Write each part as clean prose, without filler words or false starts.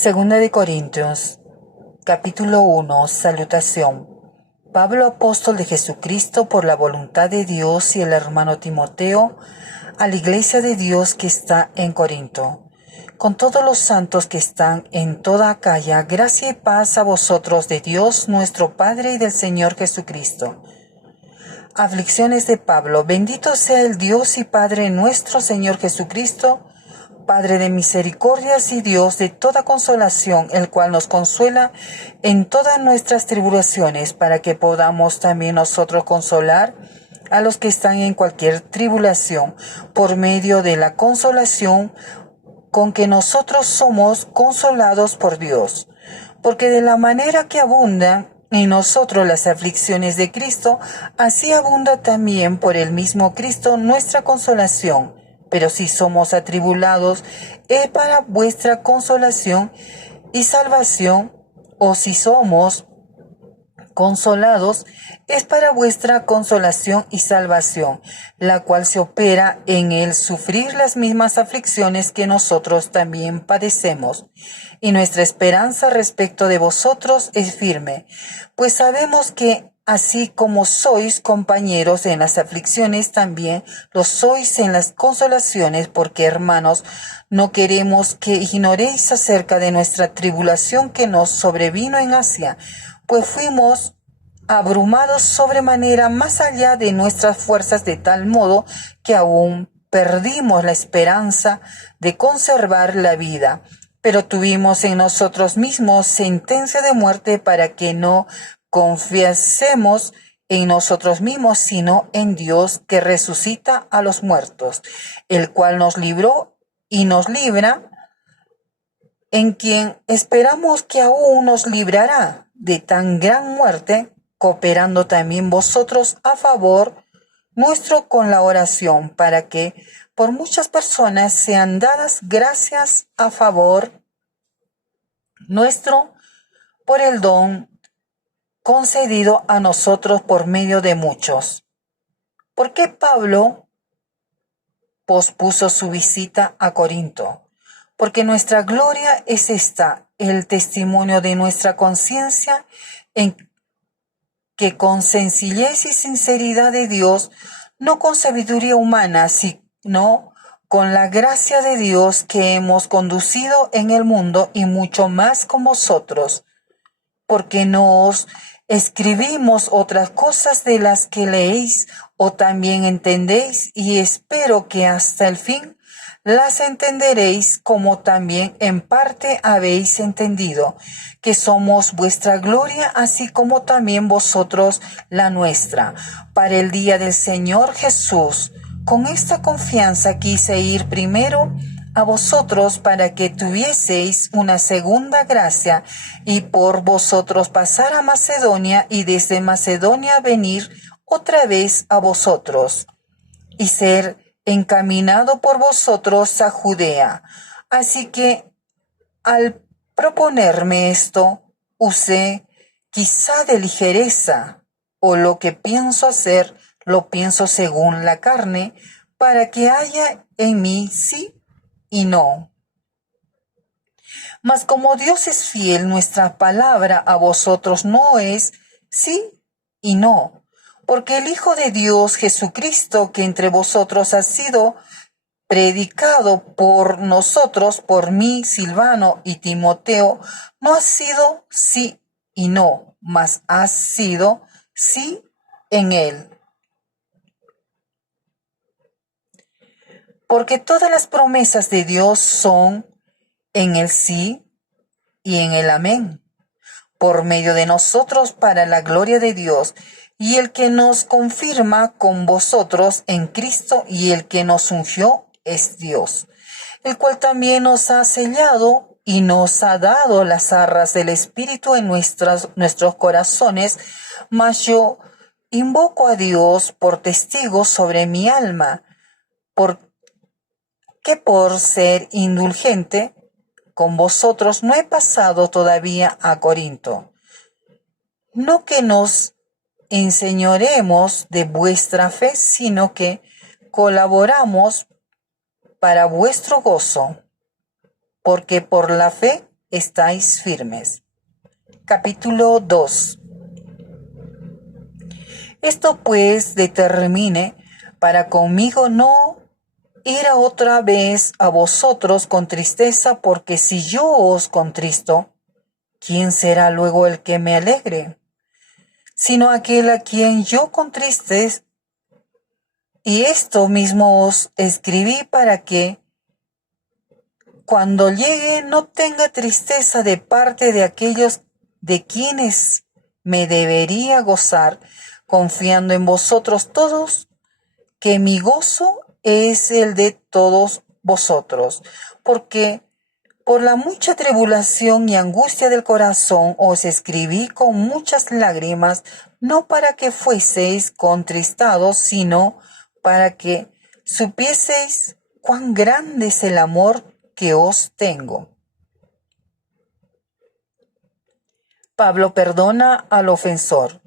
Segunda de Corintios, capítulo 1, salutación. Pablo, apóstol de Jesucristo por la voluntad de Dios, y el hermano Timoteo, a la iglesia de Dios que está en Corinto, con todos los santos que están en toda Acaya, gracia y paz a vosotros de Dios nuestro Padre y del Señor Jesucristo. Aflicciones de Pablo. Bendito sea el Dios y Padre nuestro Señor Jesucristo, Padre de misericordias y Dios de toda consolación, el cual nos consuela en todas nuestras tribulaciones, para que podamos también nosotros consolar a los que están en cualquier tribulación, por medio de la consolación con que nosotros somos consolados por Dios. Porque de la manera que abundan en nosotros las aflicciones de Cristo, así abunda también por el mismo Cristo nuestra consolación. Pero si somos atribulados, es para vuestra consolación y salvación, o si somos consolados, es para vuestra consolación y salvación, la cual se opera en el sufrir las mismas aflicciones que nosotros también padecemos. Y nuestra esperanza respecto de vosotros es firme, pues sabemos que así como sois compañeros en las aflicciones, también lo sois en las consolaciones, porque, hermanos, no queremos que ignoréis acerca de nuestra tribulación que nos sobrevino en Asia, pues fuimos abrumados sobremanera más allá de nuestras fuerzas, de tal modo que aún perdimos la esperanza de conservar la vida. Pero tuvimos en nosotros mismos sentencia de muerte, para que no confiásemos en nosotros mismos, sino en Dios, que resucita a los muertos, el cual nos libró y nos libra, en quien esperamos que aún nos librará de tan gran muerte, cooperando también vosotros a favor nuestro con la oración, para que por muchas personas sean dadas gracias a favor nuestro por el don concedido a nosotros por medio de muchos. ¿Por qué Pablo pospuso su visita a Corinto? Porque nuestra gloria es esta, el testimonio de nuestra conciencia, en que con sencillez y sinceridad de Dios, no con sabiduría humana, sino con la gracia de Dios, que hemos conducido en el mundo, y mucho más con vosotros, porque no os escribimos otras cosas de las que leéis o también entendéis, y espero que hasta el fin las entenderéis, como también en parte habéis entendido, que somos vuestra gloria, así como también vosotros la nuestra, para el día del Señor Jesús. Con esta confianza quise ir primero a vosotros, para que tuvieseis una segunda gracia, y por vosotros pasar a Macedonia, y desde Macedonia venir otra vez a vosotros, y ser encaminado por vosotros a Judea. Así que al proponerme esto, usé quizá de ligereza, o lo que pienso hacer, lo pienso según la carne, para que haya en mí sí y no. Mas como Dios es fiel, nuestra palabra a vosotros no es sí y no, porque el Hijo de Dios, Jesucristo, que entre vosotros ha sido predicado por nosotros, por mí, Silvano y Timoteo, no ha sido sí y no, mas ha sido sí en él. Porque todas las promesas de Dios son en el sí y en el amén, por medio de nosotros, para la gloria de Dios, y el que nos confirma con vosotros en Cristo, y el que nos ungió es Dios, el cual también nos ha sellado y nos ha dado las arras del Espíritu en nuestros corazones. Mas yo invoco a Dios por testigo sobre mi alma, que por ser indulgente con vosotros no he pasado todavía a Corinto. No que nos enseñoremos de vuestra fe, sino que colaboramos para vuestro gozo, porque por la fe estáis firmes. Capítulo 2. Esto pues determine para conmigo no ir a otra vez a vosotros con tristeza, porque si yo os contristo, ¿quién será luego el que me alegre? Sino aquel a quien yo contristes. Y esto mismo os escribí para que, cuando llegue, no tenga tristeza de parte de aquellos de quienes me debería gozar, confiando en vosotros todos, que mi gozo es el de todos vosotros, porque por la mucha tribulación y angustia del corazón os escribí con muchas lágrimas, no para que fueseis contristados, sino para que supieseis cuán grande es el amor que os tengo. Pablo perdona al ofensor.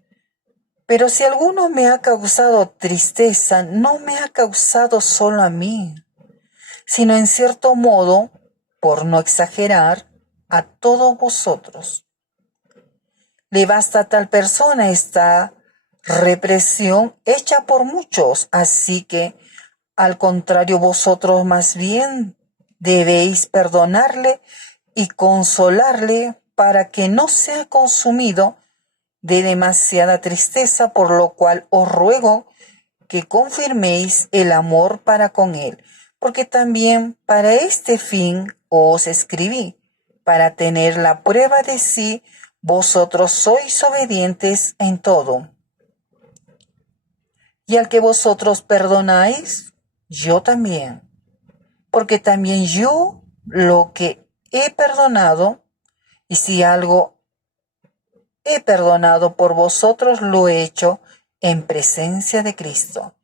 Pero si alguno me ha causado tristeza, no me ha causado solo a mí, sino en cierto modo, por no exagerar, a todos vosotros. Le basta a tal persona esta represión hecha por muchos, así que, al contrario, vosotros más bien debéis perdonarle y consolarle para que no sea consumido de demasiada tristeza, por lo cual os ruego que confirméis el amor para con él, porque también para este fin os escribí, para tener la prueba de si vosotros sois obedientes en todo. Y al que vosotros perdonáis, yo también, porque también yo lo que he perdonado, y si algo he perdonado por vosotros, lo he hecho en presencia de Cristo,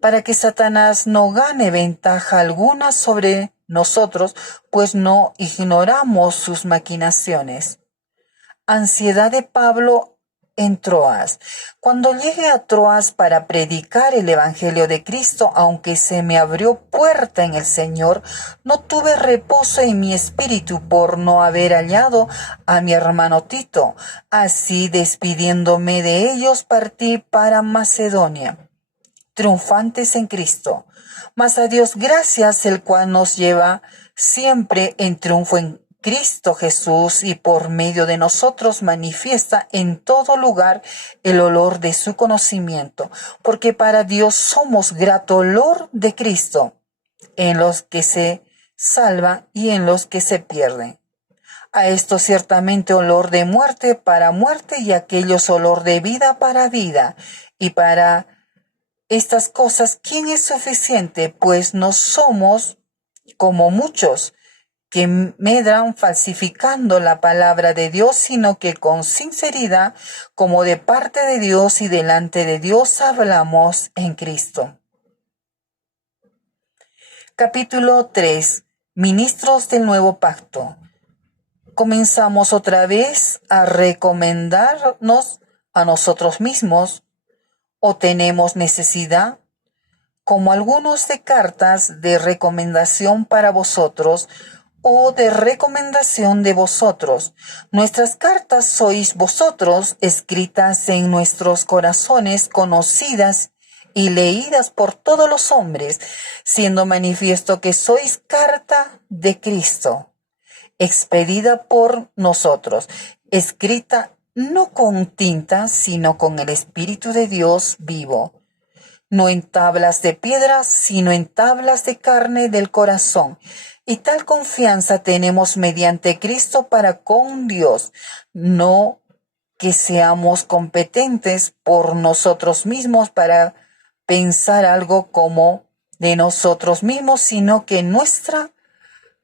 para que Satanás no gane ventaja alguna sobre nosotros, pues no ignoramos sus maquinaciones. Ansiedad de Pablo en Troas. Cuando llegué a Troas para predicar el Evangelio de Cristo, aunque se me abrió puerta en el Señor, no tuve reposo en mi espíritu por no haber hallado a mi hermano Tito. Así, despidiéndome de ellos, partí para Macedonia, triunfantes en Cristo. Mas a Dios gracias, el cual nos lleva siempre en triunfo en Cristo Jesús, y por medio de nosotros manifiesta en todo lugar el olor de su conocimiento, porque para Dios somos grato olor de Cristo en los que se salvan y en los que se pierden. A esto ciertamente olor de muerte para muerte, y a aquellos olor de vida para vida. Y para estas cosas, ¿quién es suficiente? Pues no somos como muchos que medran falsificando la palabra de Dios, sino que con sinceridad, como de parte de Dios y delante de Dios, hablamos en Cristo. Capítulo 3. Ministros del Nuevo Pacto. Comenzamos otra vez a recomendarnos a nosotros mismos, o tenemos necesidad, como algunos, de cartas de recomendación para vosotros, o de recomendación de vosotros. Nuestras cartas sois vosotros, escritas en nuestros corazones, conocidas y leídas por todos los hombres, siendo manifiesto que sois carta de Cristo, expedida por nosotros, escrita no con tinta, sino con el Espíritu de Dios vivo, no en tablas de piedra, sino en tablas de carne del corazón. Y tal confianza tenemos mediante Cristo para con Dios, no que seamos competentes por nosotros mismos para pensar algo como de nosotros mismos, sino que nuestra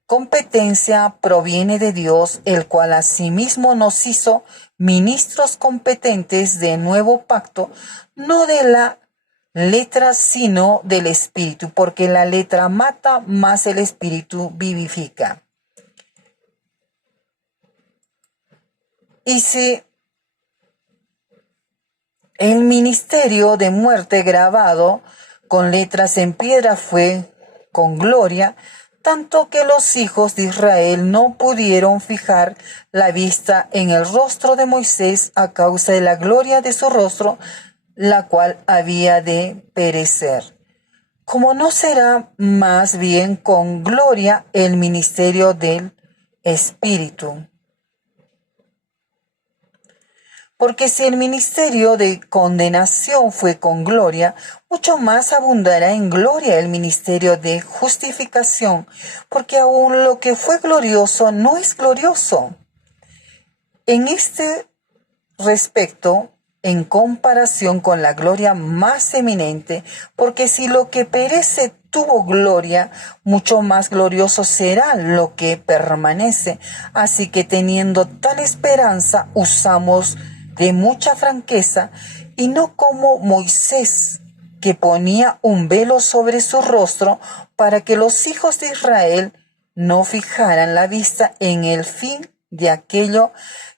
competencia proviene de Dios, el cual asimismo nos hizo ministros competentes de nuevo pacto, no de la letra, sino del Espíritu, porque la letra mata, mas el Espíritu vivifica. Y si el ministerio de muerte grabado con letras en piedra fue con gloria, tanto que los hijos de Israel no pudieron fijar la vista en el rostro de Moisés a causa de la gloria de su rostro, la cual había de perecer. Como no será más bien con gloria el ministerio del Espíritu. Porque si el ministerio de condenación fue con gloria, mucho más abundará en gloria el ministerio de justificación, porque aún lo que fue glorioso no es glorioso. En este respecto, en comparación con la gloria más eminente, porque si lo que perece tuvo gloria, mucho más glorioso será lo que permanece. Así que teniendo tal esperanza, usamos de mucha franqueza, y no como Moisés, que ponía un velo sobre su rostro para que los hijos de Israel no fijaran la vista en el fin de aquello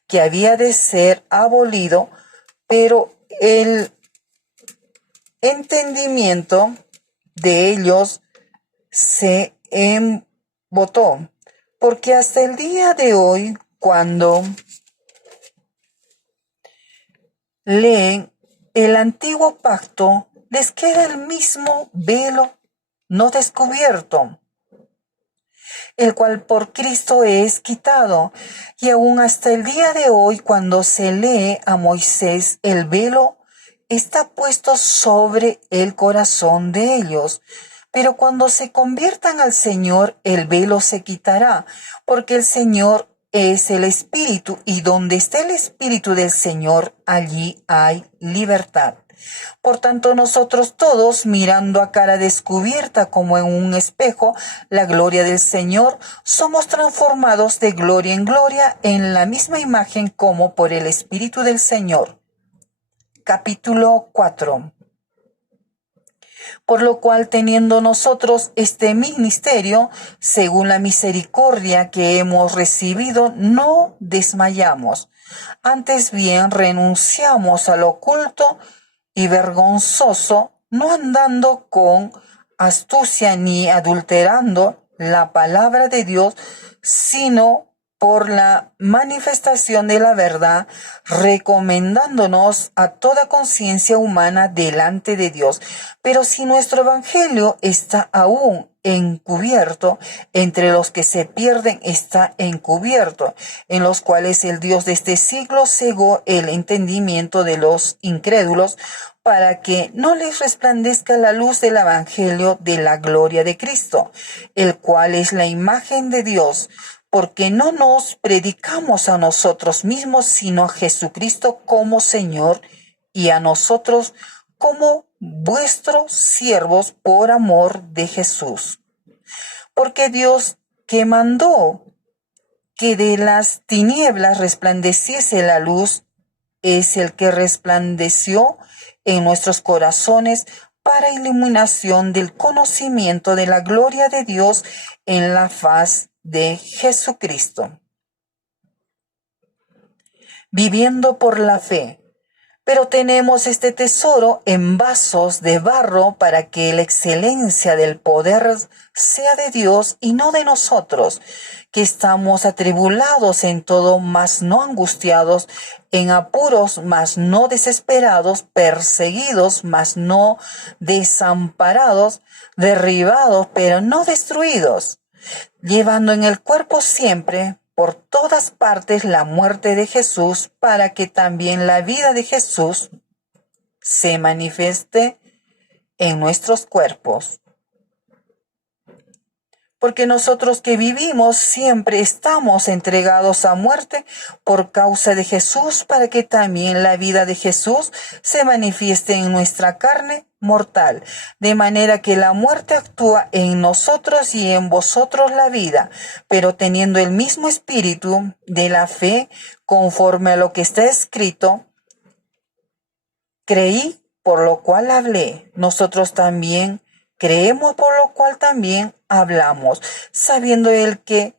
que había de ser abolido, pero el entendimiento de ellos se embotó, porque hasta el día de hoy, cuando leen el antiguo pacto, les queda el mismo velo no descubierto, el cual por Cristo es quitado, y aún hasta el día de hoy, cuando se lee a Moisés, el velo está puesto sobre el corazón de ellos. Pero cuando se conviertan al Señor, el velo se quitará, porque el Señor es el Espíritu, y donde está el Espíritu del Señor, allí hay libertad. Por tanto, nosotros todos, mirando a cara descubierta como en un espejo la gloria del Señor, somos transformados de gloria en gloria en la misma imagen como por el Espíritu del Señor. Capítulo 4. Por lo cual, teniendo nosotros este ministerio, según la misericordia que hemos recibido, no desmayamos. Antes bien, renunciamos al oculto y vergonzoso, no andando con astucia ni adulterando la palabra de Dios, sino por la manifestación de la verdad, recomendándonos a toda conciencia humana delante de Dios. Pero si nuestro evangelio está aún encubierto, entre los que se pierden está encubierto, en los cuales el Dios de este siglo cegó el entendimiento de los incrédulos, para que no les resplandezca la luz del evangelio de la gloria de Cristo, el cual es la imagen de Dios. Porque no nos predicamos a nosotros mismos, sino a Jesucristo como Señor, y a nosotros como vuestros siervos por amor de Jesús. Porque Dios, que mandó que de las tinieblas resplandeciese la luz, es el que resplandeció en nuestros corazones para iluminación del conocimiento de la gloria de Dios en la faz de Jesucristo. Viviendo por la fe. Pero tenemos este tesoro en vasos de barro, para que la excelencia del poder sea de Dios y no de nosotros, que estamos atribulados en todo, mas no angustiados, en apuros, mas no desesperados, perseguidos, mas no desamparados, derribados, pero no destruidos, llevando en el cuerpo siempre por todas partes la muerte de Jesús, para que también la vida de Jesús se manifieste en nuestros cuerpos. Porque nosotros que vivimos siempre estamos entregados a muerte por causa de Jesús, para que también la vida de Jesús se manifieste en nuestra carne mortal, de manera que la muerte actúa en nosotros y en vosotros la vida, pero teniendo el mismo espíritu de la fe, conforme a lo que está escrito: creí, por lo cual hablé. Nosotros también creemos, por lo cual también hablamos, sabiendo el que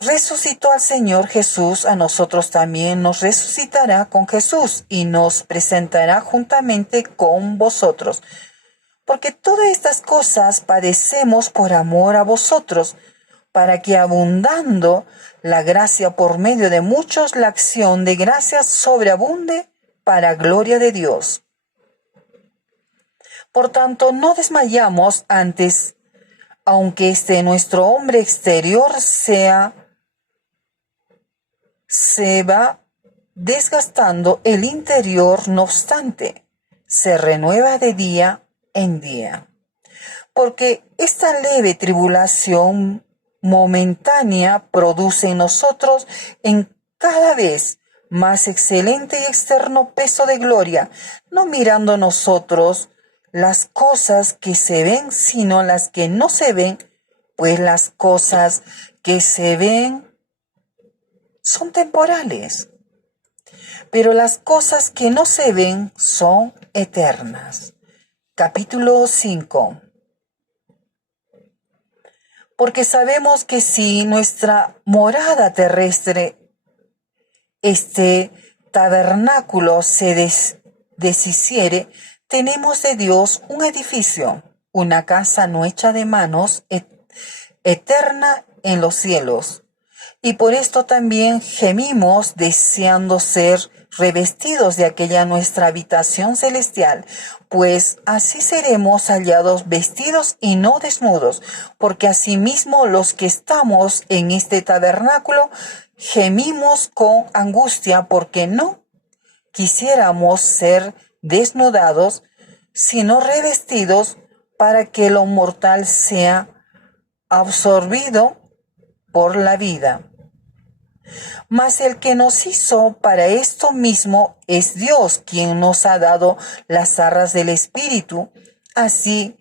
resucitó al Señor Jesús, a nosotros también nos resucitará con Jesús y nos presentará juntamente con vosotros. Porque todas estas cosas padecemos por amor a vosotros, para que abundando la gracia por medio de muchos, la acción de gracias sobreabunde para gloria de Dios. Por tanto, no desmayamos antes, aunque nuestro hombre exterior se va desgastando, el interior, no obstante, se renueva de día en día. Porque esta leve tribulación momentánea produce en nosotros en cada vez más excelente y externo peso de gloria, no mirando nosotros las cosas que se ven, sino las que no se ven, pues las cosas que se ven son temporales, pero las cosas que no se ven son eternas. Capítulo 5. Porque sabemos que si nuestra morada terrestre, este tabernáculo, se deshiciere, tenemos de Dios un edificio, una casa no hecha de manos, eterna en los cielos. Y por esto también gemimos deseando ser revestidos de aquella nuestra habitación celestial, pues así seremos hallados vestidos y no desnudos, porque asimismo los que estamos en este tabernáculo gemimos con angustia, porque no quisiéramos ser desnudados, sino revestidos, para que lo mortal sea absorbido por la vida. Mas el que nos hizo para esto mismo es Dios, quien nos ha dado las arras del Espíritu. Así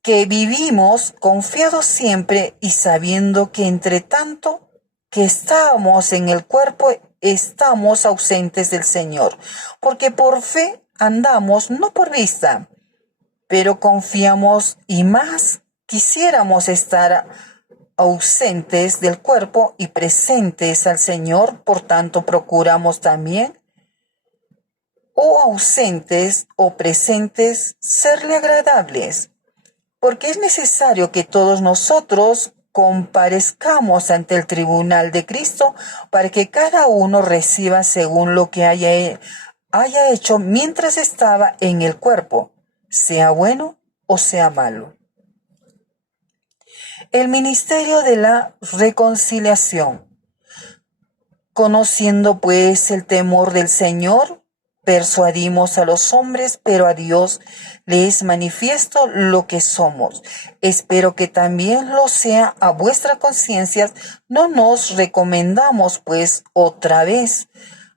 que vivimos confiados siempre y sabiendo que entre tanto que estábamos en el cuerpo, estamos ausentes del Señor, porque por fe andamos, no por vista, pero confiamos y más quisiéramos estar ausentes del cuerpo y presentes al Señor. Por tanto, procuramos también, o ausentes o presentes, serle agradables, porque es necesario que todos nosotros comparezcamos ante el tribunal de Cristo, para que cada uno reciba según lo que haya hecho mientras estaba en el cuerpo, sea bueno o sea malo. El ministerio de la reconciliación. Conociendo pues el temor del Señor, persuadimos a los hombres, pero a Dios le es manifiesto lo que somos. Espero que también lo sea a vuestra conciencia. No nos recomendamos pues otra vez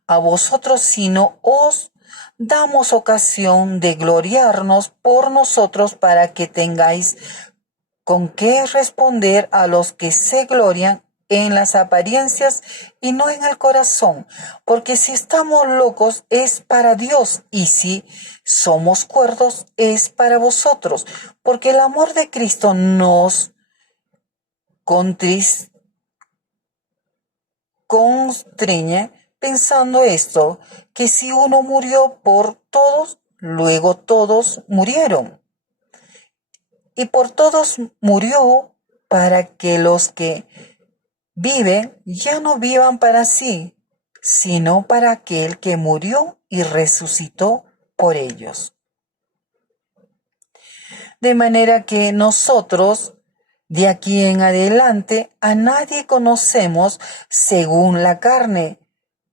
a vosotros, sino os damos ocasión de gloriarnos por nosotros, para que tengáis con qué responder a los que se glorian en las apariencias y no en el corazón. Porque si estamos locos es para Dios, y si somos cuerdos es para vosotros. Porque el amor de Cristo nos constriñe, pensando esto, que si uno murió por todos, luego todos murieron. Y por todos murió, para que los que viven ya no vivan para sí, sino para aquel que murió y resucitó por ellos. De manera que nosotros, de aquí en adelante, a nadie conocemos según la carne,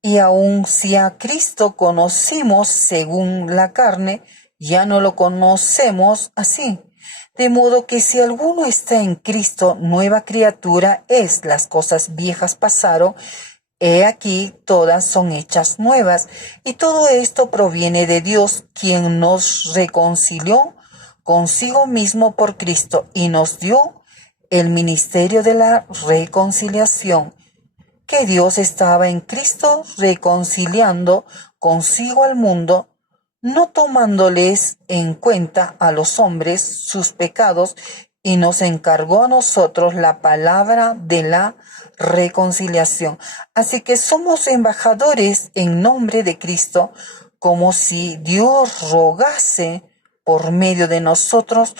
y aun si a Cristo conocimos según la carne, ya no lo conocemos así. De modo que si alguno está en Cristo, nueva criatura es. Las cosas viejas pasaron, he aquí todas son hechas nuevas. Y todo esto proviene de Dios, quien nos reconcilió consigo mismo por Cristo y nos dio el ministerio de la reconciliación. Que Dios estaba en Cristo reconciliando consigo al mundo, no tomándoles en cuenta a los hombres sus pecados, y nos encargó a nosotros la palabra de la reconciliación. Así que somos embajadores en nombre de Cristo, como si Dios rogase por medio de nosotros,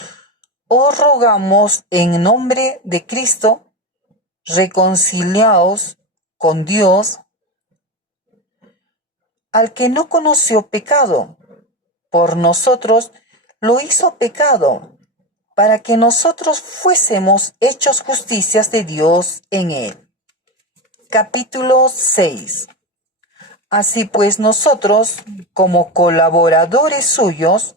os rogamos en nombre de Cristo, reconciliaos con Dios, al que no conoció pecado, por nosotros lo hizo pecado, para que nosotros fuésemos hechos justicias de Dios en él. Capítulo 6. Así pues nosotros, como colaboradores suyos,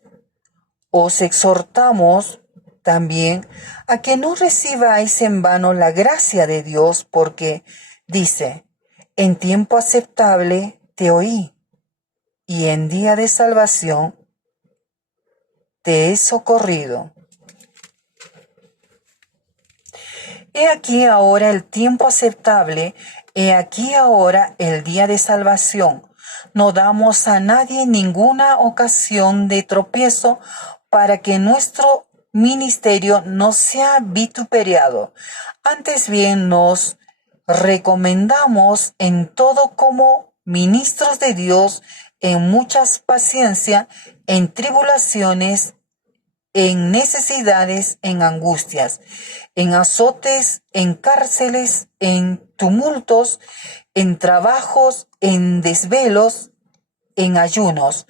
os exhortamos también a que no recibáis en vano la gracia de Dios, porque dice, en tiempo aceptable te oí, y en día de salvación te he socorrido. He aquí ahora el tiempo aceptable, he aquí ahora el día de salvación. No damos a nadie ninguna ocasión de tropiezo para que nuestro ministerio no sea vituperiado. Antes bien nos recomendamos en todo como ministros de Dios, en muchas paciencia, en tribulaciones, en necesidades, en angustias, en azotes, en cárceles, en tumultos, en trabajos, en desvelos, en ayunos,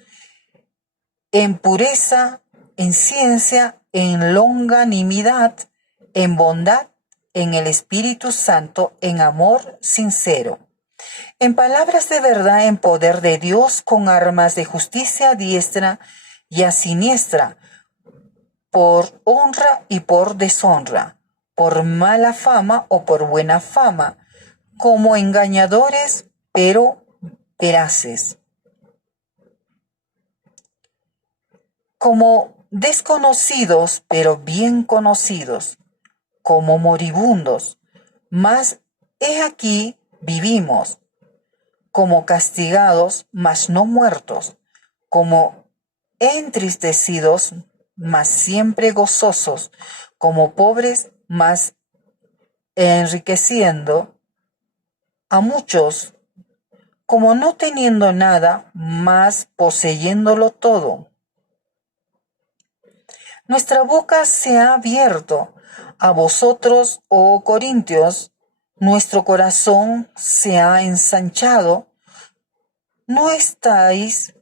en pureza, en ciencia, en longanimidad, en bondad, en el Espíritu Santo, en amor sincero, en palabras de verdad, en poder de Dios, con armas de justicia a diestra y a siniestra, por honra y por deshonra, por mala fama o por buena fama, como engañadores, pero veraces, como desconocidos, pero bien conocidos, como moribundos, mas he aquí vivimos, como castigados, mas no muertos, como entristecidos, mas siempre gozosos, como pobres, mas enriqueciendo a muchos, como no teniendo nada, mas poseyéndolo todo. Nuestra boca se ha abierto a vosotros, oh Corintios, nuestro corazón se ha ensanchado. No estáis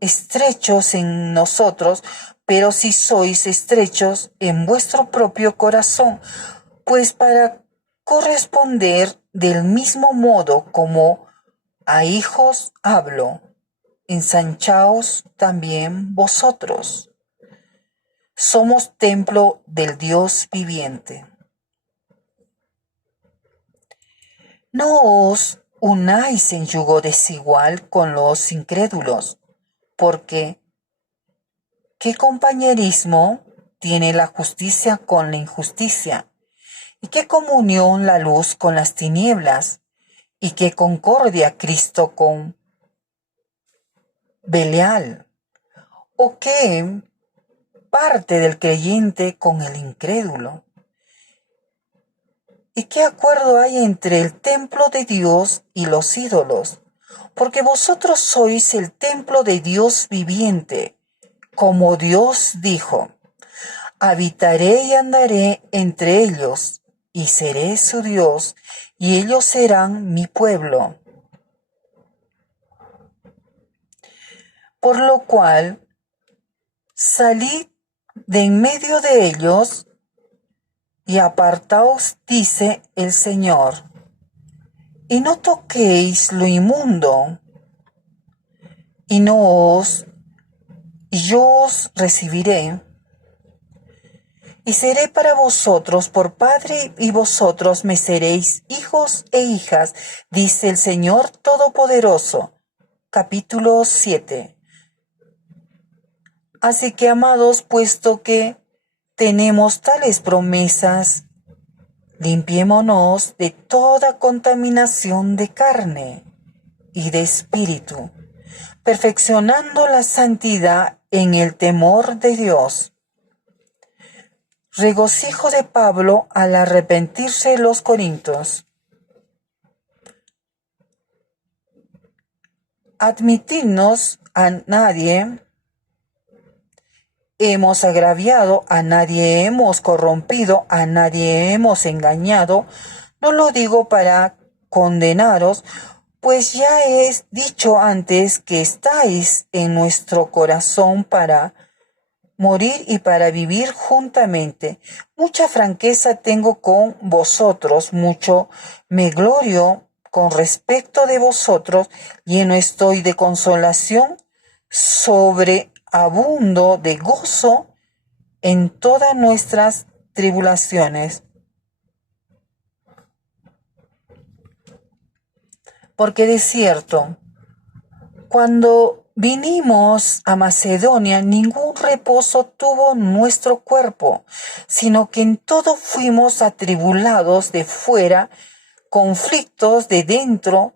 estrechos en nosotros, pero si sois estrechos en vuestro propio corazón, pues para corresponder del mismo modo como a hijos hablo, ensanchaos también vosotros. Somos templo del Dios viviente. No os unáis en yugo desigual con los incrédulos, porque ¿qué compañerismo tiene la justicia con la injusticia? ¿Y qué comunión la luz con las tinieblas? ¿Y qué concordia Cristo con Belial? ¿O qué parte del creyente con el incrédulo? ¿Y qué acuerdo hay entre el templo de Dios y los ídolos? Porque vosotros sois el templo de Dios viviente, como Dios dijo, habitaré y andaré entre ellos, y seré su Dios, y ellos serán mi pueblo. Por lo cual, salid de en medio de ellos, y apartaos, dice el Señor, y no toquéis lo inmundo, y yo os recibiré, y seré para vosotros por Padre, y vosotros me seréis hijos e hijas, dice el Señor Todopoderoso. Capítulo 7. Así que, amados, puesto que tenemos tales promesas, limpiémonos de toda contaminación de carne y de espíritu, perfeccionando la santidad en el temor de Dios. Regocijo de Pablo al arrepentirse los corintios. Admitidnos a nadie hemos agraviado, a nadie hemos corrompido, a nadie hemos engañado. No lo digo para condenaros, pues ya he dicho antes que estáis en nuestro corazón para morir y para vivir juntamente. Mucha franqueza tengo con vosotros, mucho me glorio con respecto de vosotros, lleno estoy de consolación, sobreabundo de gozo en todas nuestras tribulaciones. Porque de cierto, cuando vinimos a Macedonia, ningún reposo tuvo nuestro cuerpo, sino que en todo fuimos atribulados de fuera, conflictos de dentro,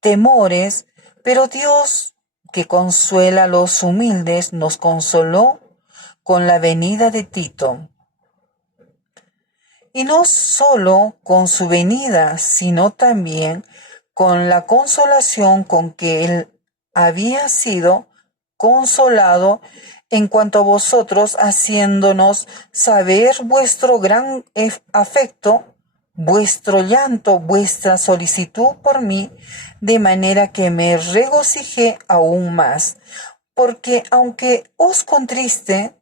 temores, pero Dios, que consuela a los humildes, nos consoló con la venida de Tito. Y no solo con su venida, sino también con la consolación con que él había sido consolado en cuanto a vosotros, haciéndonos saber vuestro gran afecto, vuestro llanto, vuestra solicitud por mí, de manera que me regocijé aún más, porque aunque os contriste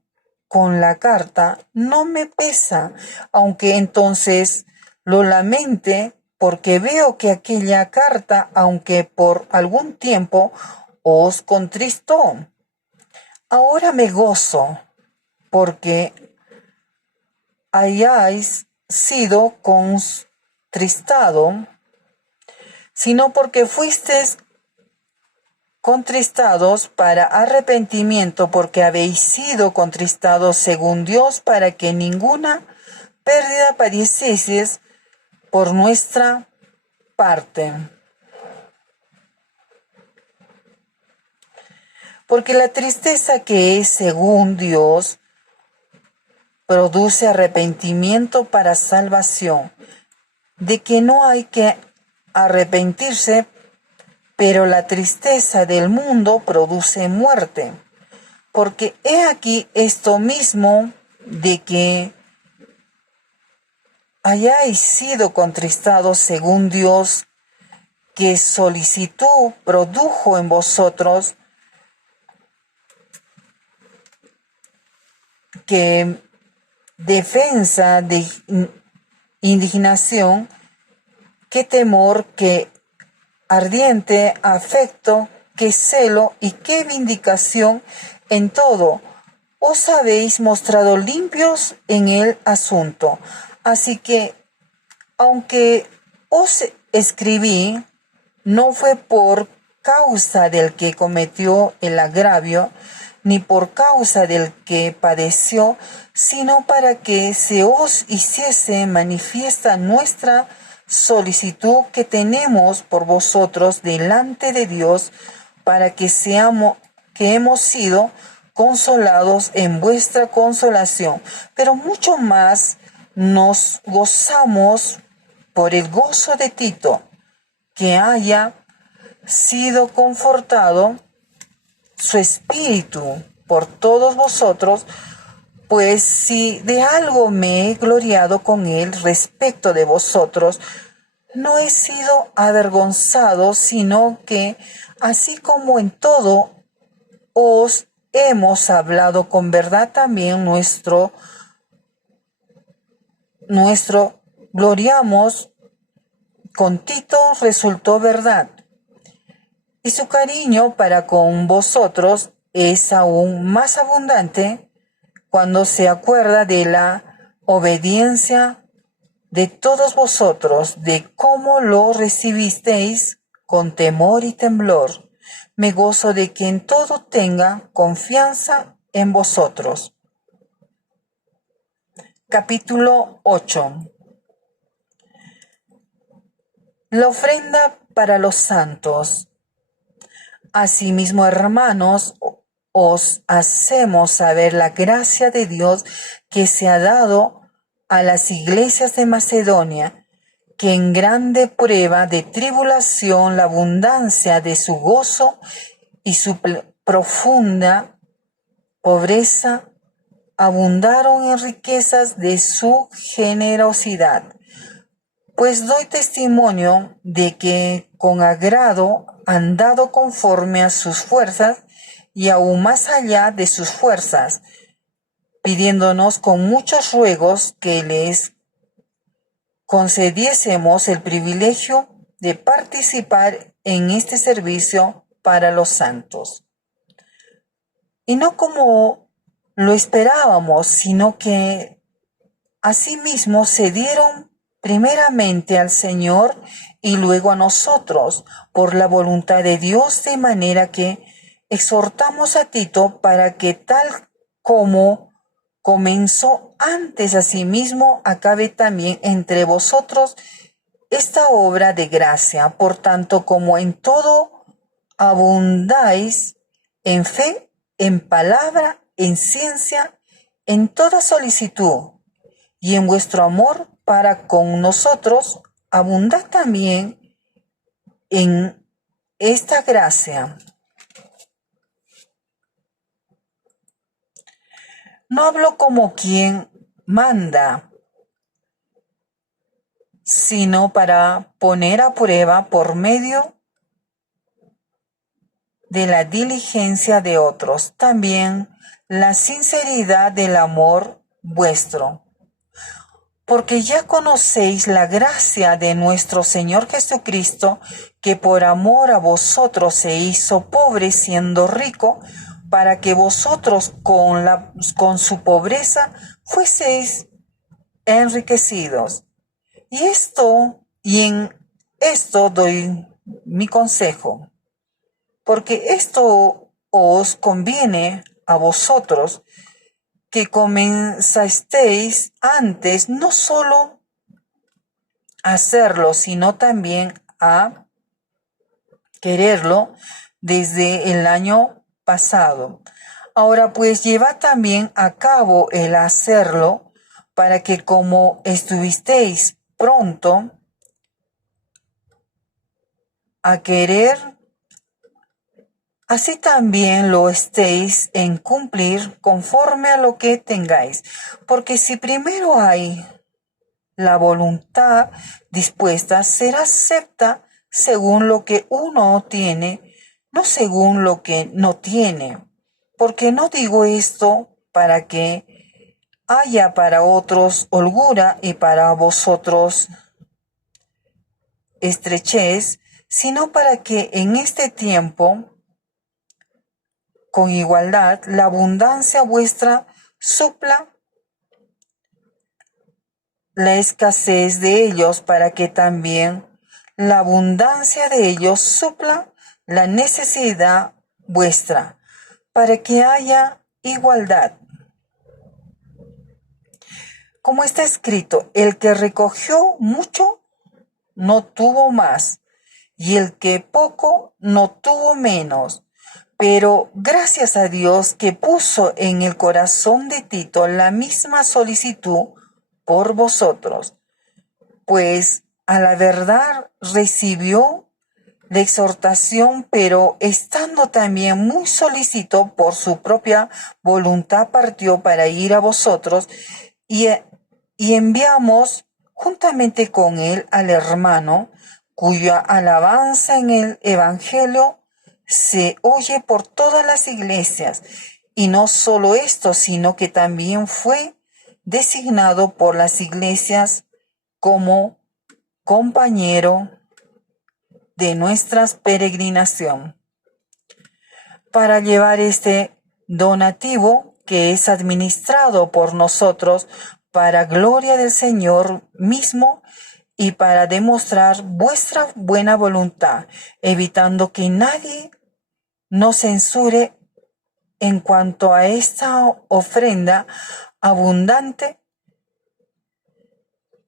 con la carta, no me pesa, aunque entonces lo lamente, porque veo que aquella carta, aunque por algún tiempo os contristó, ahora me gozo, porque hayáis sido contristado, sino porque fuisteis contristados para arrepentimiento, porque habéis sido contristados según Dios, para que ninguna pérdida padecieseis por nuestra parte. Porque la tristeza que es según Dios produce arrepentimiento para salvación, de que no hay que arrepentirse, pero la tristeza del mundo produce muerte. Porque he aquí esto mismo de que hayáis sido contristados según Dios, que solicitud produjo en vosotros, que defensa de indignación, que temor, que ardiente afecto, que celo y que vindicación en todo. Os habéis mostrado limpios en el asunto. Así que, aunque os escribí, no fue por causa del que cometió el agravio, ni por causa del que padeció, sino para que se os hiciese manifiesta nuestra solicitud que tenemos por vosotros delante de Dios, para que hemos sido consolados en vuestra consolación, pero mucho más nos gozamos por el gozo de Tito, que haya sido confortado su espíritu por todos vosotros, pues si de algo me he gloriado con él respecto de vosotros, no he sido avergonzado, sino que, así como en todo os hemos hablado con verdad, también nuestro gloriamos con Tito resultó verdad. Y su cariño para con vosotros es aún más abundante cuando se acuerda de la obediencia de todos vosotros, de cómo lo recibisteis con temor y temblor. Me gozo de que en todo tenga confianza en vosotros. Capítulo 8. La ofrenda para los santos. Asimismo, hermanos, os hacemos saber la gracia de Dios que se ha dado a las iglesias de Macedonia, que en grande prueba de tribulación la abundancia de su gozo y su profunda pobreza, abundaron en riquezas de su generosidad. Pues doy testimonio de que con agrado han dado conforme a sus fuerzas y aún más allá de sus fuerzas, pidiéndonos con muchos ruegos que les concediésemos el privilegio de participar en este servicio para los santos. Y no como lo esperábamos, sino que asimismo se dieron primeramente al Señor y luego a nosotros por la voluntad de Dios, de manera que exhortamos a Tito para que tal como comenzó antes asimismo acabe también entre vosotros esta obra de gracia. Por tanto, como en todo abundáis en fe, en palabra, en ciencia, en toda solicitud y en vuestro amor para con nosotros, abundad también en esta gracia. No hablo como quien manda, sino para poner a prueba por medio de la diligencia de otros, también la sinceridad del amor vuestro. Porque ya conocéis la gracia de nuestro Señor Jesucristo, que por amor a vosotros se hizo pobre siendo rico, para que vosotros con su pobreza fueseis enriquecidos. Y en esto doy mi consejo, porque esto os conviene a vosotros, que comenzasteis antes no solo a hacerlo, sino también a quererlo desde el año pasado. Ahora pues llevad también a cabo el hacerlo, para que como estuvisteis pronto a querer, así también lo estéis en cumplir conforme a lo que tengáis. Porque si primero hay la voluntad dispuesta, será acepta según lo que uno tiene, no según lo que no tiene. Porque no digo esto para que haya para otros holgura y para vosotros estrechez, sino para que en este tiempo, con igualdad, la abundancia vuestra supla la escasez de ellos, para que también la abundancia de ellos supla la necesidad vuestra, para que haya igualdad. Como está escrito, el que recogió mucho no tuvo más, y el que poco no tuvo menos. Pero gracias a Dios que puso en el corazón de Tito la misma solicitud por vosotros, pues a la verdad recibió la exhortación, pero estando también muy solícito por su propia voluntad partió para ir a vosotros y enviamos juntamente con él al hermano, cuya alabanza en el Evangelio se oye por todas las iglesias. Y no solo esto, sino que también fue designado por las iglesias como compañero de nuestra peregrinación, para llevar este donativo que es administrado por nosotros para gloria del Señor mismo y para demostrar vuestra buena voluntad, evitando que nadie nos censure en cuanto a esta ofrenda abundante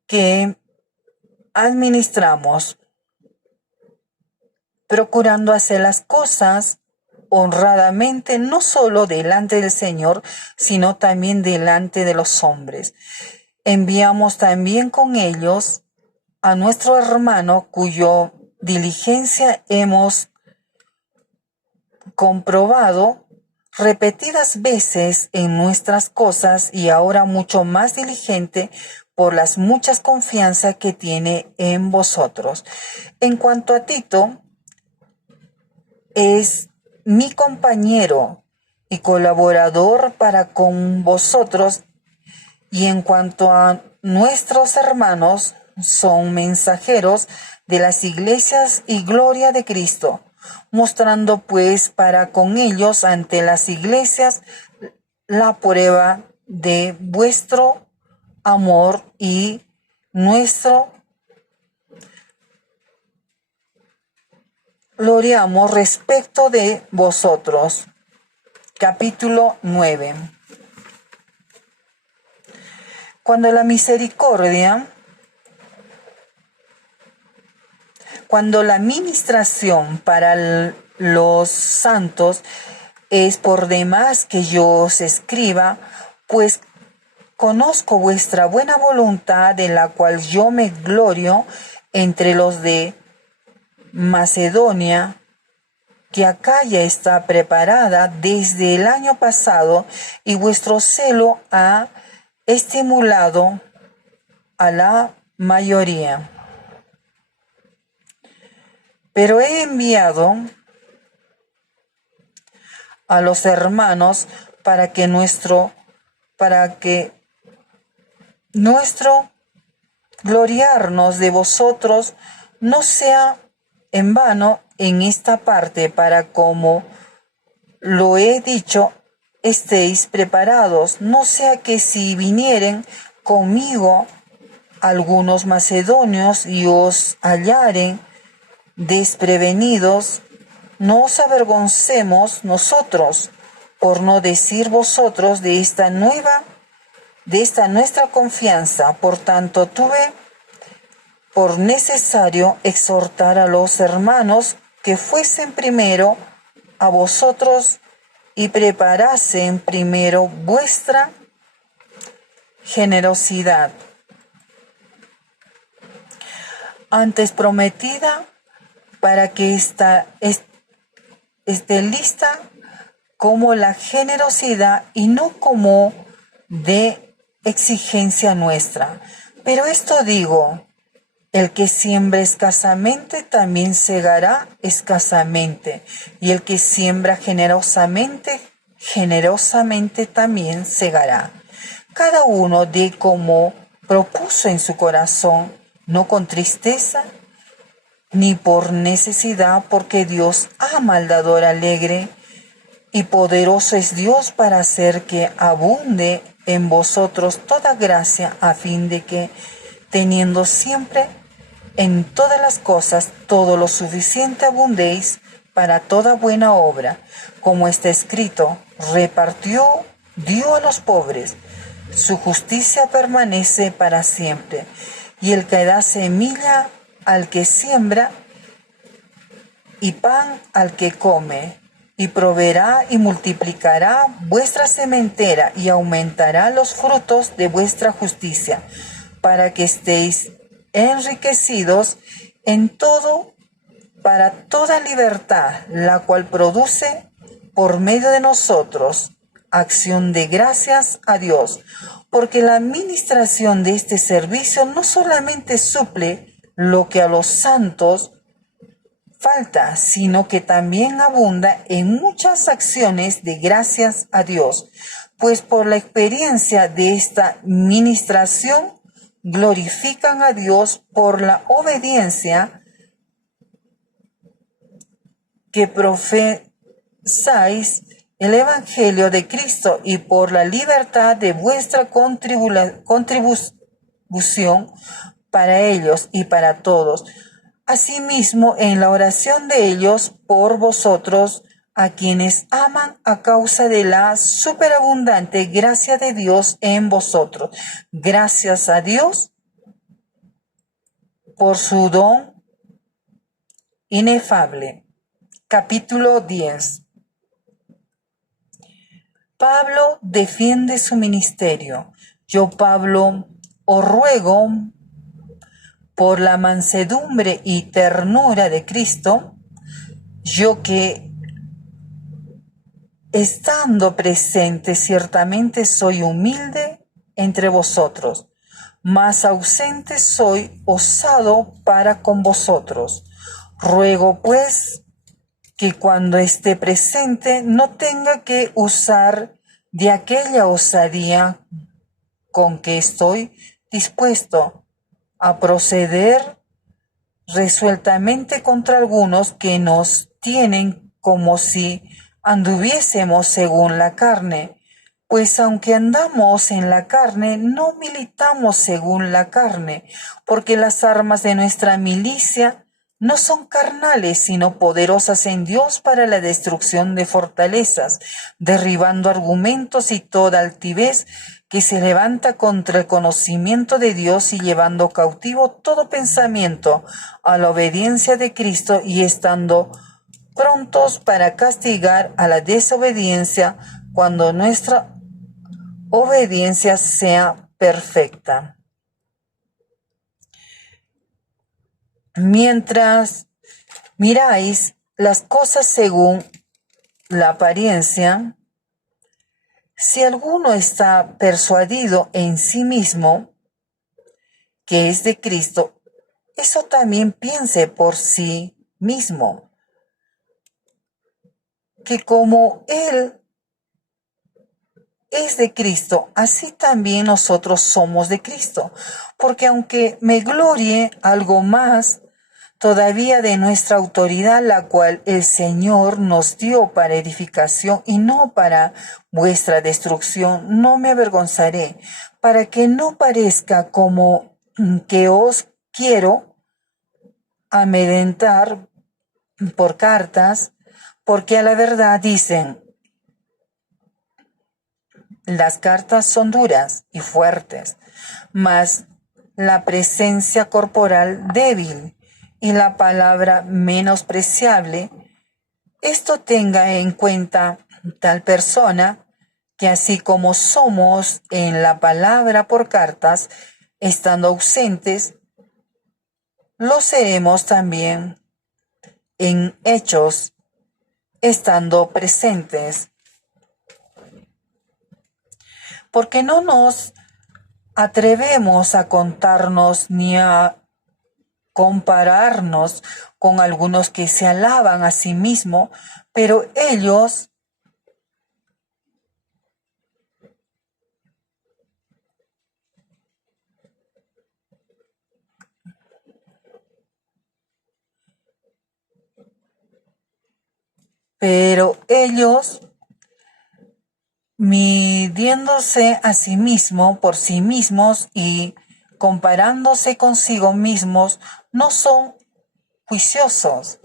que administramos, procurando hacer las cosas honradamente, no solo delante del Señor, sino también delante de los hombres. Enviamos también con ellos a nuestro hermano, cuyo diligencia hemos comprobado repetidas veces en nuestras cosas y ahora mucho más diligente por las muchas confianzas que tiene en vosotros. En cuanto a Tito, es mi compañero y colaborador para con vosotros, y en cuanto a nuestros hermanos, son mensajeros de las iglesias y gloria de Cristo, mostrando pues para con ellos ante las iglesias la prueba de vuestro amor y nuestro gloriamos respecto de vosotros. Capítulo 9. Cuando la ministración para los santos es por demás que yo os escriba, pues conozco vuestra buena voluntad, de la cual yo me glorio entre los de Macedonia, que Acaya está preparada desde el año pasado, y vuestro celo ha estimulado a la mayoría. Pero he enviado a los hermanos para que nuestro gloriarnos de vosotros no sea en vano en esta parte, para, como lo he dicho, estéis preparados, no sea que si vinieren conmigo algunos macedonios y os hallaren desprevenidos, no os avergoncemos nosotros, por no decir vosotros, de esta nuestra confianza. Por tanto, tuve por necesario exhortar a los hermanos que fuesen primero a vosotros y preparasen primero vuestra generosidad, antes prometida, para que esté lista como la generosidad y no como de exigencia nuestra. Pero esto digo: el que siembra escasamente también segará escasamente, y el que siembra generosamente, generosamente también segará. Cada uno dé como propuso en su corazón, no con tristeza ni por necesidad, porque Dios ama al dador alegre, y poderoso es Dios para hacer que abunde en vosotros toda gracia, a fin de que, teniendo siempre en todas las cosas todo lo suficiente, abundéis para toda buena obra, como está escrito: repartió, dio a los pobres, su justicia permanece para siempre. Y el que da semilla al que siembra y pan al que come, y proveerá y multiplicará vuestra sementera y aumentará los frutos de vuestra justicia, para que estéis enriquecidos en todo, para toda libertad, la cual produce por medio de nosotros acción de gracias a Dios, porque la administración de este servicio no solamente suple lo que a los santos falta, sino que también abunda en muchas acciones de gracias a Dios, pues por la experiencia de esta ministración glorifican a Dios por la obediencia que profesáis el Evangelio de Cristo, y por la libertad de vuestra contribución para ellos y para todos. Asimismo, en la oración de ellos por vosotros, a quienes aman a causa de la superabundante gracia de Dios en vosotros. Gracias a Dios por su don inefable. Capítulo 10. Pablo defiende su ministerio. Yo, Pablo, os ruego por la mansedumbre y ternura de Cristo, yo que estando presente, ciertamente soy humilde entre vosotros, mas ausente soy osado para con vosotros. Ruego pues que cuando esté presente no tenga que usar de aquella osadía con que estoy dispuesto a proceder resueltamente contra algunos que nos tienen como si anduviésemos según la carne, pues aunque andamos en la carne, no militamos según la carne, porque las armas de nuestra milicia no son carnales, sino poderosas en Dios para la destrucción de fortalezas, derribando argumentos y toda altivez que se levanta contra el conocimiento de Dios y llevando cautivo todo pensamiento a la obediencia de Cristo y estando prontos para castigar a la desobediencia cuando nuestra obediencia sea perfecta. Mientras miráis las cosas según la apariencia, si alguno está persuadido en sí mismo que es de Cristo, eso también piense por sí mismo, que como Él es de Cristo, así también nosotros somos de Cristo. Porque aunque me glorie algo más todavía de nuestra autoridad, la cual el Señor nos dio para edificación y no para vuestra destrucción, no me avergonzaré, para que no parezca como que os quiero amedrentar por cartas, porque a la verdad dicen, las cartas son duras y fuertes, mas la presencia corporal débil y la palabra menospreciable. Esto tenga en cuenta tal persona que así como somos en la palabra por cartas, estando ausentes, lo seremos también en hechos, estando presentes. Porque no nos atrevemos a contarnos ni a compararnos con algunos que se alaban a sí mismos, pero ellos midiéndose a sí mismos por sí mismos y comparándose consigo mismos, no son juiciosos.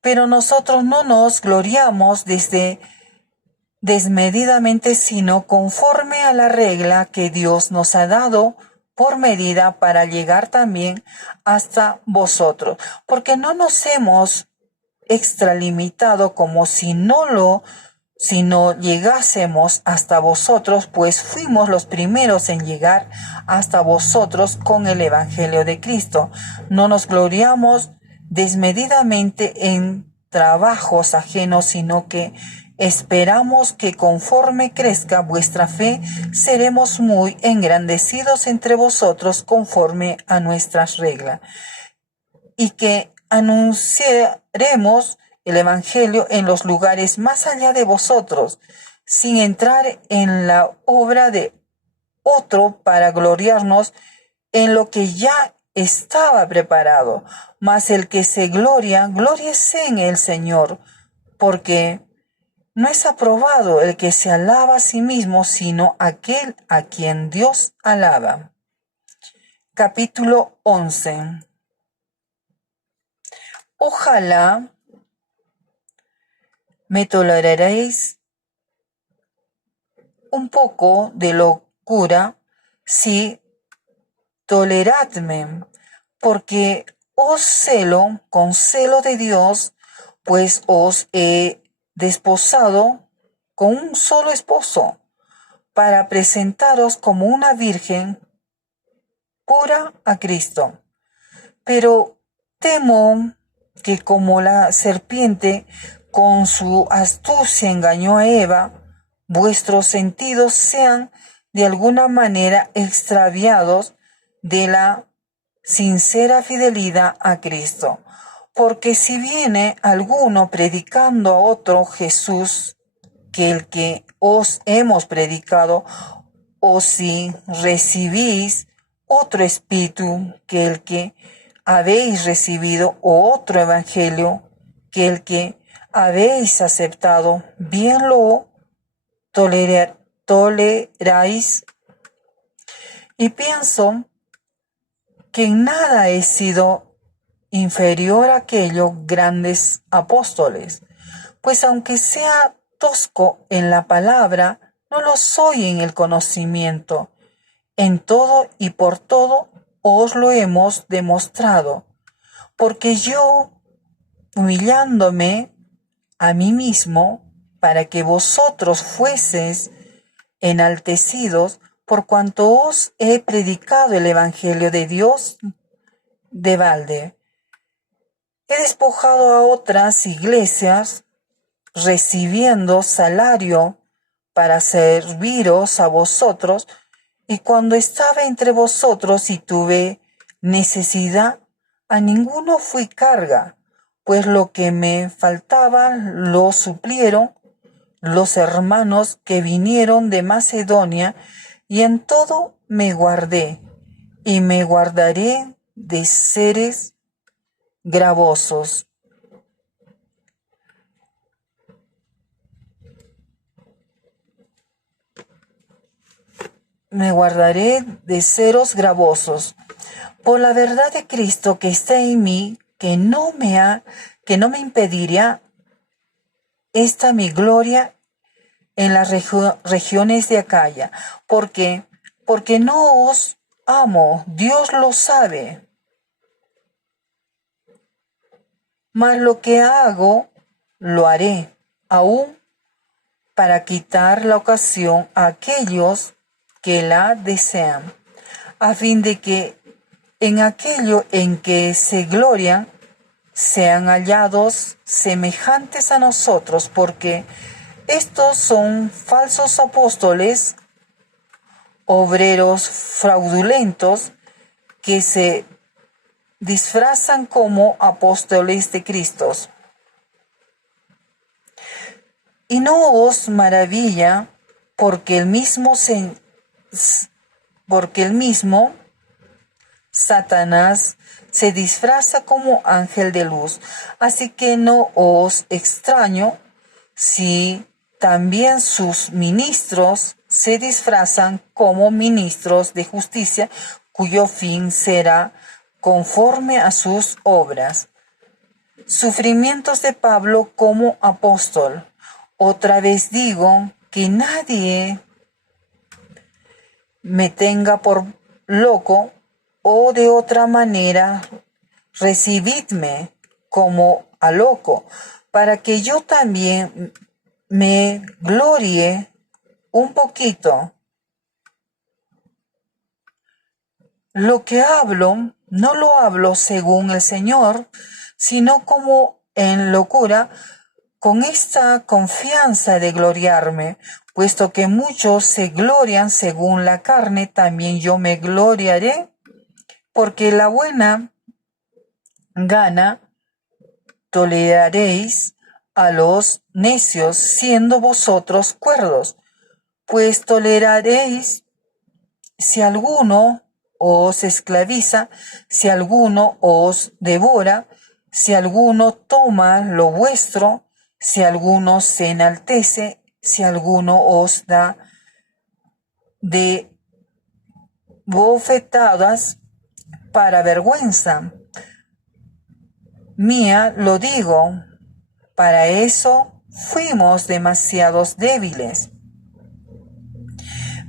Pero nosotros no nos gloriamos desmedidamente, sino conforme a la regla que Dios nos ha dado por medida para llegar también hasta vosotros. Porque no nos hemos extralimitado como si no llegásemos hasta vosotros, pues fuimos los primeros en llegar hasta vosotros con el Evangelio de Cristo. No nos gloriamos desmedidamente en trabajos ajenos, sino que esperamos que conforme crezca vuestra fe, seremos muy engrandecidos entre vosotros conforme a nuestras reglas, y que anunciaremos el Evangelio en los lugares más allá de vosotros, sin entrar en la obra de otro para gloriarnos en lo que ya estaba preparado. Mas el que se gloria, glóriese en el Señor, porque no es aprobado el que se alaba a sí mismo, sino aquel a quien Dios alaba. Capítulo 11. Ojalá me toleraréis un poco de locura, si toleradme, porque os celo con celo de Dios, pues os he desposado con un solo esposo, para presentaros como una virgen pura a Cristo. Pero temo que como la serpiente con su astucia engañó a Eva, vuestros sentidos sean de alguna manera extraviados de la sincera fidelidad a Cristo. Porque si viene alguno predicando a otro Jesús que el que os hemos predicado, o si recibís otro espíritu que el que habéis recibido, o otro evangelio que el que habéis aceptado, bien lo toleráis. Y pienso que en nada he sido inferior a aquellos grandes apóstoles, pues aunque sea tosco en la palabra, no lo soy en el conocimiento. En todo y por todo os lo hemos demostrado, porque yo, humillándome a mí mismo, para que vosotros fueseis enaltecidos, por cuanto os he predicado el Evangelio de Dios de balde. He despojado a otras iglesias, recibiendo salario para serviros a vosotros, y cuando estaba entre vosotros y tuve necesidad, a ninguno fui carga, pues lo que me faltaba lo suplieron los hermanos que vinieron de Macedonia, y en todo me guardé, y me guardaré de seres gravosos. Me guardaré de seros gravosos. Por la verdad de Cristo que está en mí, que no me impediría esta mi gloria en las regiones de Acaya, porque no os amo, Dios lo sabe. Mas lo que hago, lo haré, aún para quitar la ocasión a aquellos que la desean, a fin de que en aquello en que se glorian sean hallados semejantes a nosotros, porque estos son falsos apóstoles, obreros fraudulentos, que se disfrazan como apóstoles de Cristo. Y no os maravilla, porque el mismo Satanás se disfraza como ángel de luz. Así que no os extraño si también sus ministros se disfrazan como ministros de justicia, cuyo fin será conforme a sus obras. Sufrimientos de Pablo como apóstol. Otra vez digo que nadie me tenga por loco, o de otra manera recibidme como a loco, para que yo también me glorie un poquito. Lo que hablo, no lo hablo según el Señor, sino como en locura, con esta confianza de gloriarme, puesto que muchos se glorian según la carne, también yo me gloriaré, porque la buena gana toleraréis a los necios, siendo vosotros cuerdos, pues toleraréis si alguno os esclaviza, si alguno os devora, si alguno toma lo vuestro, si alguno se enaltece, si alguno os da de bofetadas para vergüenza mía, lo digo, para eso fuimos demasiados débiles.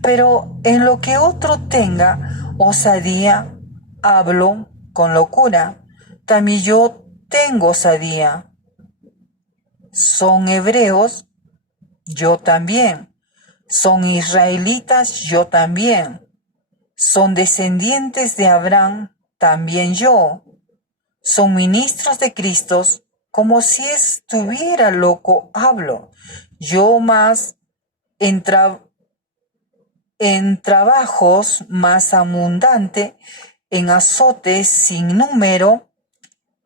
Pero en lo que otro tenga osadía, hablo con locura. También yo tengo osadía. Son hebreos, yo también. Son israelitas, yo también. Son descendientes de Abraham, también yo. Son ministros de Cristo, como si estuviera loco hablo. Yo más en, en trabajos más abundante, en azotes sin número,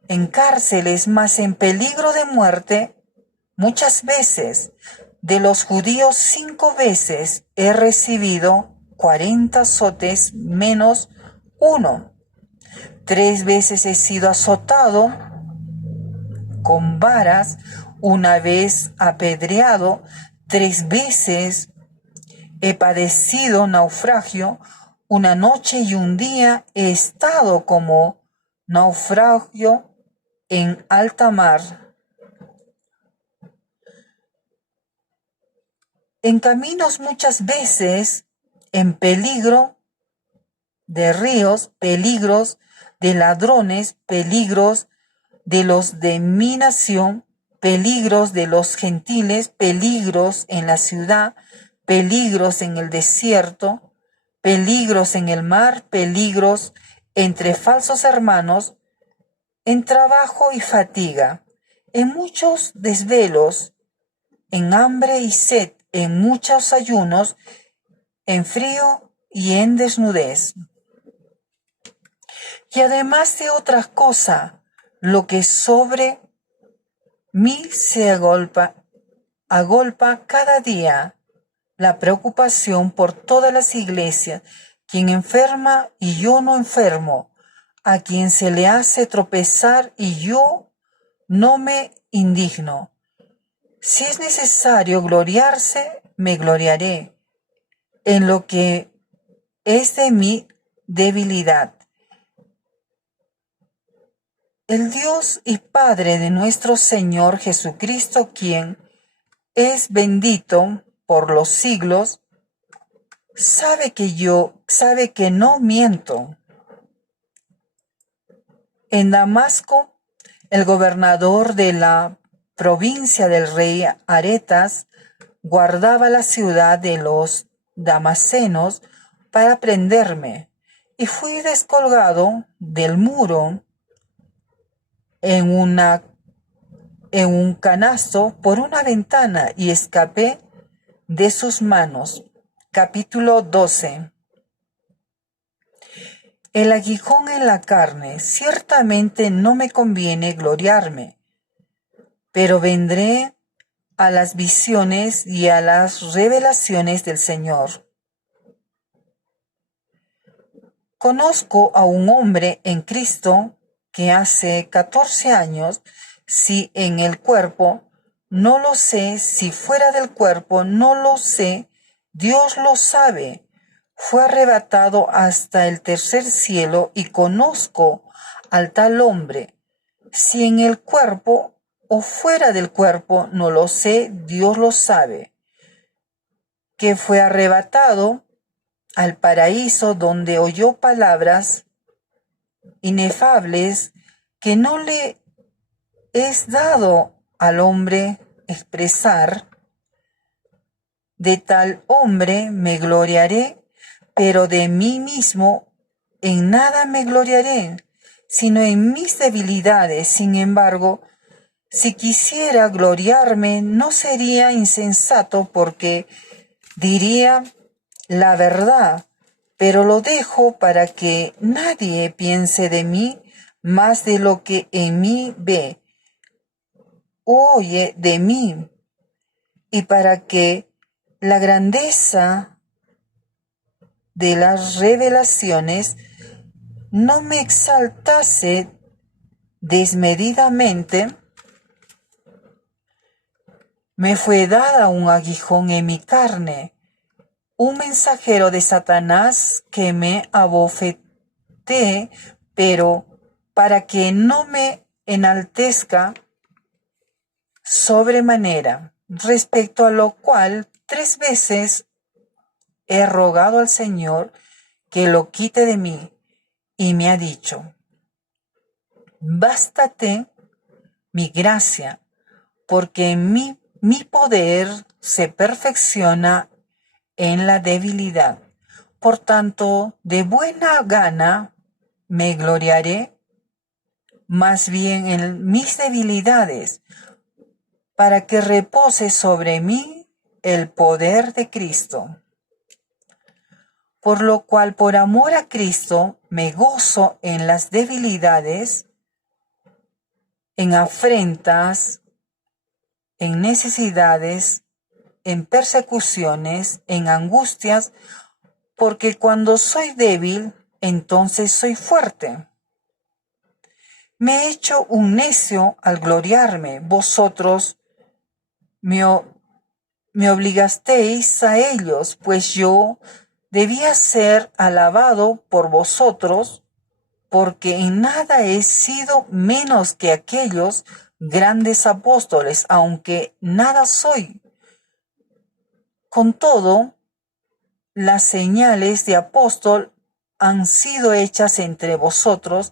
en cárceles más en peligro de muerte. Muchas veces de los judíos 5 veces he recibido 40 azotes menos uno. 3 veces he sido azotado con varas, una vez apedreado, 3 veces he padecido naufragio, una noche y un día he estado como naufragio en alta mar. En caminos muchas veces, en peligro de ríos, peligros de ladrones, peligros de los de mi nación, peligros de los gentiles, peligros en la ciudad, peligros en el desierto, peligros en el mar, peligros entre falsos hermanos, en trabajo y fatiga, en muchos desvelos, en hambre y sed, en muchos ayunos, en frío y en desnudez. Y además de otras cosas, lo que sobre mí se agolpa cada día, la preocupación por todas las iglesias, quien enferma y yo no enfermo, a quien se le hace tropezar y yo no me indigno. Si es necesario gloriarse, me gloriaré en lo que es de mi debilidad. El Dios y Padre de nuestro Señor Jesucristo, quien es bendito por los siglos, sabe que no miento. En Damasco, el gobernador de la provincia del rey Aretas guardaba la ciudad de los damasenos para prenderme, y fui descolgado del muro en un canasto por una ventana y escapé de sus manos. Capítulo 12. El aguijón en la carne. Ciertamente no me conviene gloriarme, pero vendré a las visiones y a las revelaciones del Señor. Conozco a un hombre en Cristo que hace 14 años, si en el cuerpo, no lo sé, si fuera del cuerpo, no lo sé, Dios lo sabe, fue arrebatado hasta el tercer cielo y conozco al tal hombre, si en el cuerpo o fuera del cuerpo, no lo sé, Dios lo sabe, que fue arrebatado al paraíso donde oyó palabras inefables que no le es dado al hombre expresar. De tal hombre me gloriaré, pero de mí mismo en nada me gloriaré, sino en mis debilidades. Sin embargo, si quisiera gloriarme, no sería insensato, porque diría la verdad, pero lo dejo para que nadie piense de mí más de lo que en mí ve, oye de mí, y para que la grandeza de las revelaciones no me exaltase desmedidamente, me fue dada un aguijón en mi carne, un mensajero de Satanás que me abofeté, pero para que no me enaltezca sobremanera, respecto a lo cual 3 veces he rogado al Señor que lo quite de mí, y me ha dicho: bástate mi gracia, porque mi poder se perfecciona en la debilidad. Por tanto, de buena gana me gloriaré más bien en mis debilidades, para que repose sobre mí el poder de Cristo. Por lo cual, por amor a Cristo, me gozo en las debilidades, en afrentas, en necesidades, en persecuciones, en angustias, porque cuando soy débil, entonces soy fuerte. Me he hecho un necio al gloriarme. Vosotros me obligasteis a ellos, pues yo debía ser alabado por vosotros, porque en nada he sido menos que aquellos grandes apóstoles, aunque nada soy. Con todo, las señales de apóstol han sido hechas entre vosotros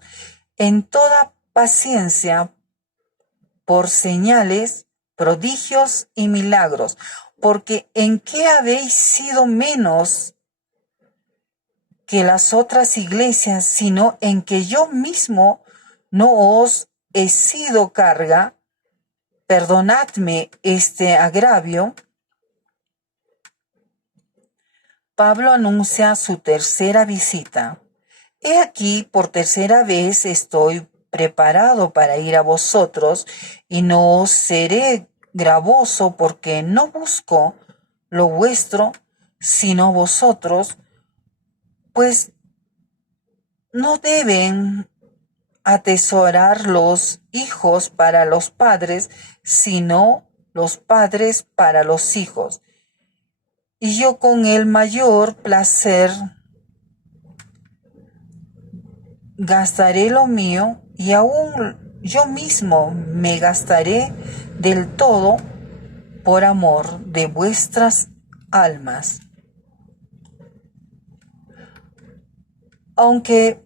en toda paciencia por señales, prodigios y milagros, porque ¿en qué habéis sido menos que las otras iglesias, sino en que yo mismo no os he sido carga? Perdonadme este agravio. Pablo anuncia su tercera visita. He aquí, por tercera vez estoy preparado para ir a vosotros, y no os seré gravoso, porque no busco lo vuestro, sino vosotros, pues no deben atesorar los hijos para los padres, sino los padres para los hijos. Y yo con el mayor placer gastaré lo mío, y aún yo mismo me gastaré del todo por amor de vuestras almas. Aunque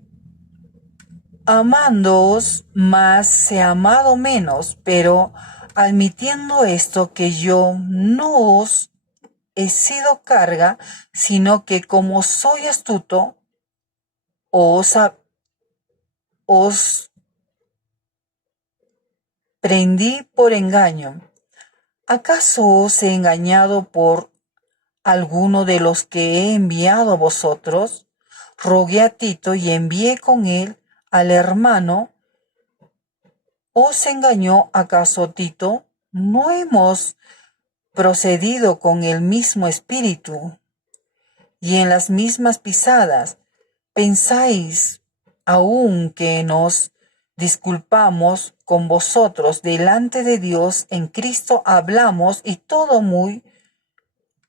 amándoos más he amado menos, pero admitiendo esto, que yo no os he sido carga, sino que como soy astuto, os prendí por engaño. ¿Acaso os he engañado por alguno de los que he enviado a vosotros? Rogué a Tito y envié con él al hermano. ¿Os engañó acaso Tito? ¿No hemos procedido con el mismo espíritu y en las mismas pisadas? ¿Pensáis aún que nos disculpamos con vosotros delante de Dios? En Cristo hablamos, y todo muy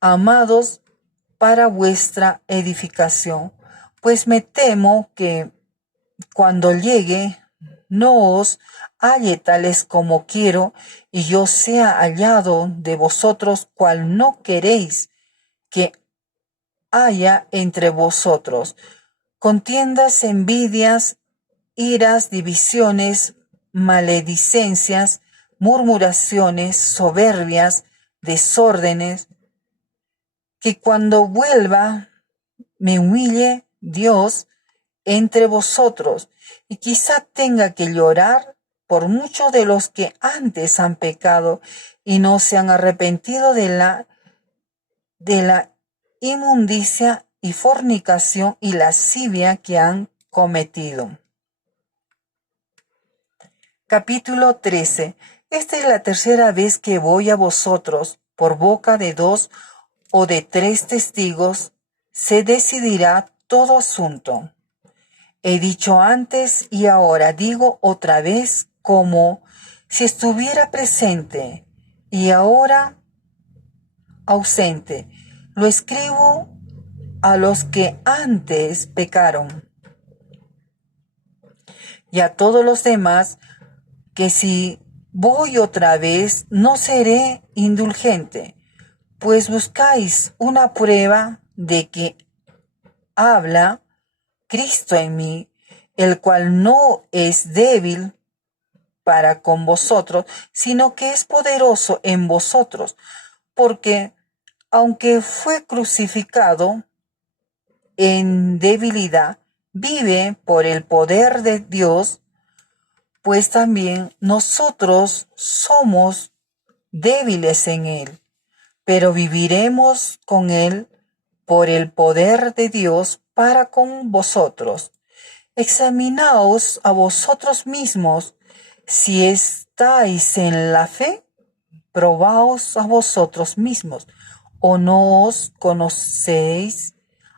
amados para vuestra edificación. Pues me temo que cuando llegue no os halle tales como quiero, y yo sea hallado de vosotros cual no queréis que haya entre vosotros: contiendas, envidias, iras, divisiones, maledicencias, murmuraciones, soberbias, desórdenes. Que cuando vuelva me humille Dios entre vosotros, y quizá tenga que llorar por muchos de los que antes han pecado y no se han arrepentido de la inmundicia y fornicación y lascivia que han cometido. Capítulo 13. Esta es la tercera vez que voy a vosotros. Por boca de 2 o de 3 testigos se decidirá todo asunto. He dicho antes y ahora digo otra vez, como si estuviera presente y ahora ausente. Lo escribo a los que antes pecaron, y a todos los demás, que si voy otra vez no seré indulgente, pues buscáis una prueba de que habla Cristo en mí, el cual no es débil para con vosotros, sino que es poderoso en vosotros, porque aunque fue crucificado en debilidad, vive por el poder de Dios, pues también nosotros somos débiles en Él, pero viviremos con Él por el poder de Dios para con vosotros. Examinaos a vosotros mismos si estáis en la fe, probaos a vosotros mismos, o no os conocéis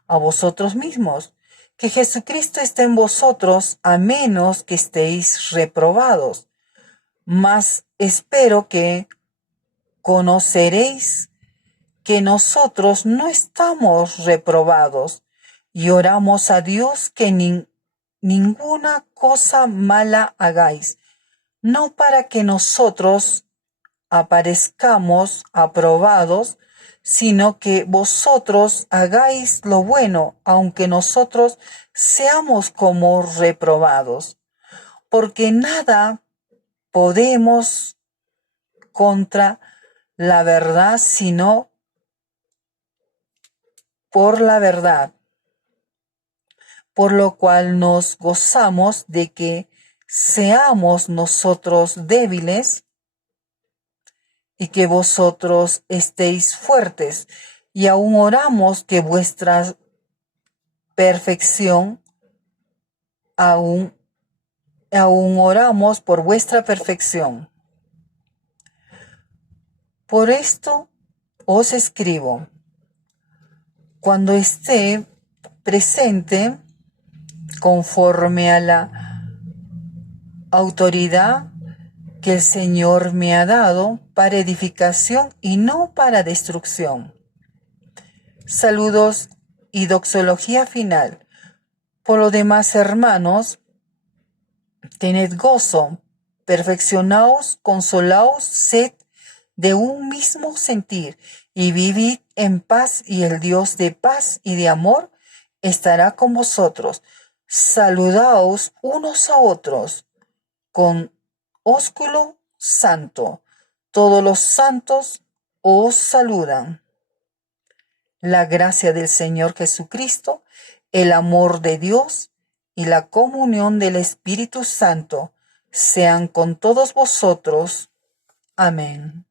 a vosotros mismos, que Jesucristo está en vosotros, a menos que estéis reprobados. Mas espero que conoceréis que nosotros no estamos reprobados, y oramos a Dios que ninguna cosa mala hagáis, no para que nosotros aparezcamos aprobados, sino que vosotros hagáis lo bueno, aunque nosotros seamos como reprobados. Porque nada podemos contra la verdad, sino por la verdad. Por lo cual nos gozamos de que seamos nosotros débiles y que vosotros estéis fuertes, y aún oramos que vuestra perfección, aún oramos por vuestra perfección. Por esto os escribo, cuando esté presente, conforme a la autoridad que el Señor me ha dado para edificación y no para destrucción. Saludos y doxología final. Por lo demás, hermanos, tened gozo, perfeccionaos, consolaos, sed de un mismo sentir y vivid en paz, y el Dios de paz y de amor estará con vosotros. Saludaos unos a otros con ósculo santo. Todos los santos os saludan. La gracia del Señor Jesucristo, el amor de Dios y la comunión del Espíritu Santo sean con todos vosotros. Amén.